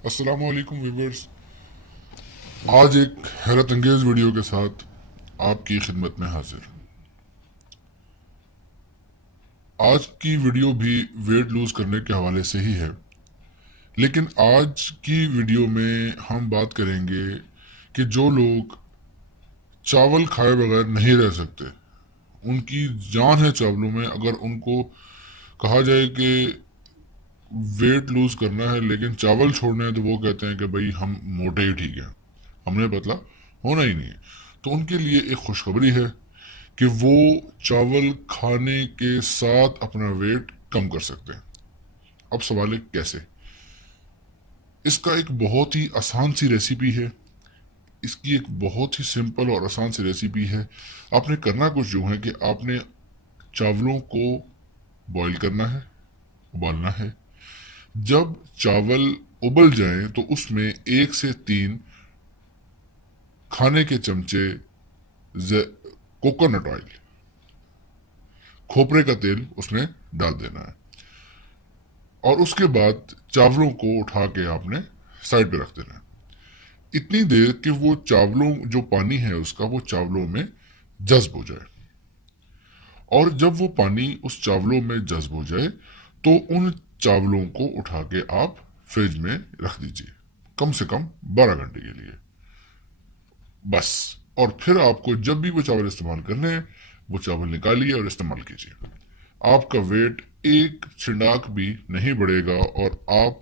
अस्सलाम वालेकुम व्यूवर्स। आज एक हैरत अंगेज वीडियो के साथ आपकी खिदमत में हाजिर। आज की वीडियो भी वेट लूज करने के हवाले से ही है, लेकिन आज की वीडियो में हम बात करेंगे कि जो लोग चावल खाए बगैर नहीं रह सकते, उनकी जान है चावलों में। अगर उनको कहा जाए कि वेट लूज करना है लेकिन चावल छोड़ना है, तो वो कहते हैं कि भाई हम मोटे ही ठीक है, हमने पतला होना ही नहीं है। तो उनके लिए एक खुशखबरी है कि वो चावल खाने के साथ अपना वेट कम कर सकते हैं। अब सवाल है कैसे। इसका एक बहुत ही आसान सी रेसिपी है। इसकी एक बहुत ही सिंपल और आसान सी रेसिपी है। आपने करना कुछ जो है कि आपने चावलों को बॉईल करना है, उबालना है। जब चावल उबल जाएं तो उसमें 1 से 3 खाने के चमचे कोकोनट ऑयल, खोपरे का तेल उसमें डाल देना है। और उसके बाद चावलों को उठा के आपने साइड पे रख देना है, इतनी देर कि वो चावलों जो पानी है उसका वो चावलों में जज्ब हो जाए। और जब वो पानी उस चावलों में जज्ब हो जाए तो उन चावलों को उठा के आप फ्रिज में रख दीजिए, कम से कम 12 घंटे के लिए बस। और फिर आपको जब भी वो चावल इस्तेमाल करने हैं, वो चावल निकालिए और इस्तेमाल कीजिए। आपका वेट एक छिंडाक भी नहीं बढ़ेगा और आप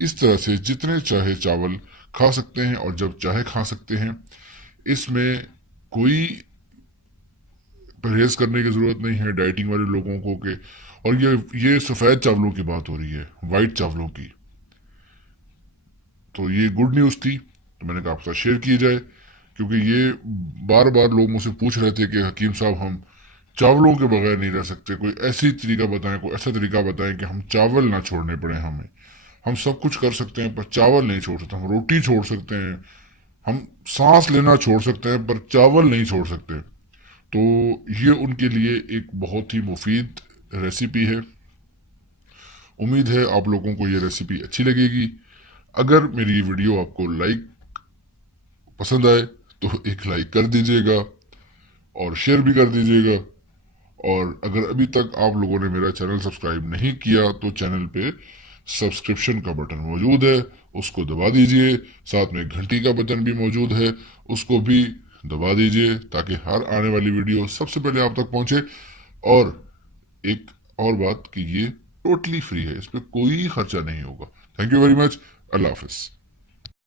इस तरह से जितने चाहे चावल खा सकते हैं और जब चाहे खा सकते हैं। इसमें कोई परहेज करने की जरूरत नहीं है डाइटिंग वाले लोगों को के। और ये सफेद चावलों की बात हो रही है, वाइट चावलों की। तो ये गुड न्यूज़ थी, तो मैंने कहा आपके साथ शेयर की जाए, क्योंकि ये बार बार लोग मुझसे पूछ रहे थे कि हकीम साहब हम चावलों के बगैर नहीं रह सकते, कोई ऐसी तरीका बताएं, कोई ऐसा तरीका बताएं कि हम चावल ना छोड़ने पड़े हमें। हम सब कुछ कर सकते हैं पर चावल नहीं छोड़ सकते। हम रोटी छोड़ सकते हैं, हम सांस लेना छोड़ सकते हैं, पर चावल नहीं छोड़ सकते। तो ये उनके लिए एक बहुत ही मुफीद रेसिपी है। उम्मीद है आप लोगों को ये रेसिपी अच्छी लगेगी। अगर मेरी वीडियो आपको पसंद आए तो एक लाइक कर दीजिएगा और शेयर भी कर दीजिएगा। और अगर अभी तक आप लोगों ने मेरा चैनल सब्सक्राइब नहीं किया तो चैनल पे सब्सक्रिप्शन का बटन मौजूद है, उसको दबा दीजिए। साथ में घंटी का बटन भी मौजूद है, उसको भी दबा दीजिए, ताकि हर आने वाली वीडियो सबसे पहले आप तक पहुंचे। और एक और बात कि ये टोटली फ्री है, इस पर कोई खर्चा नहीं होगा। Thank you very much. Allah Hafiz.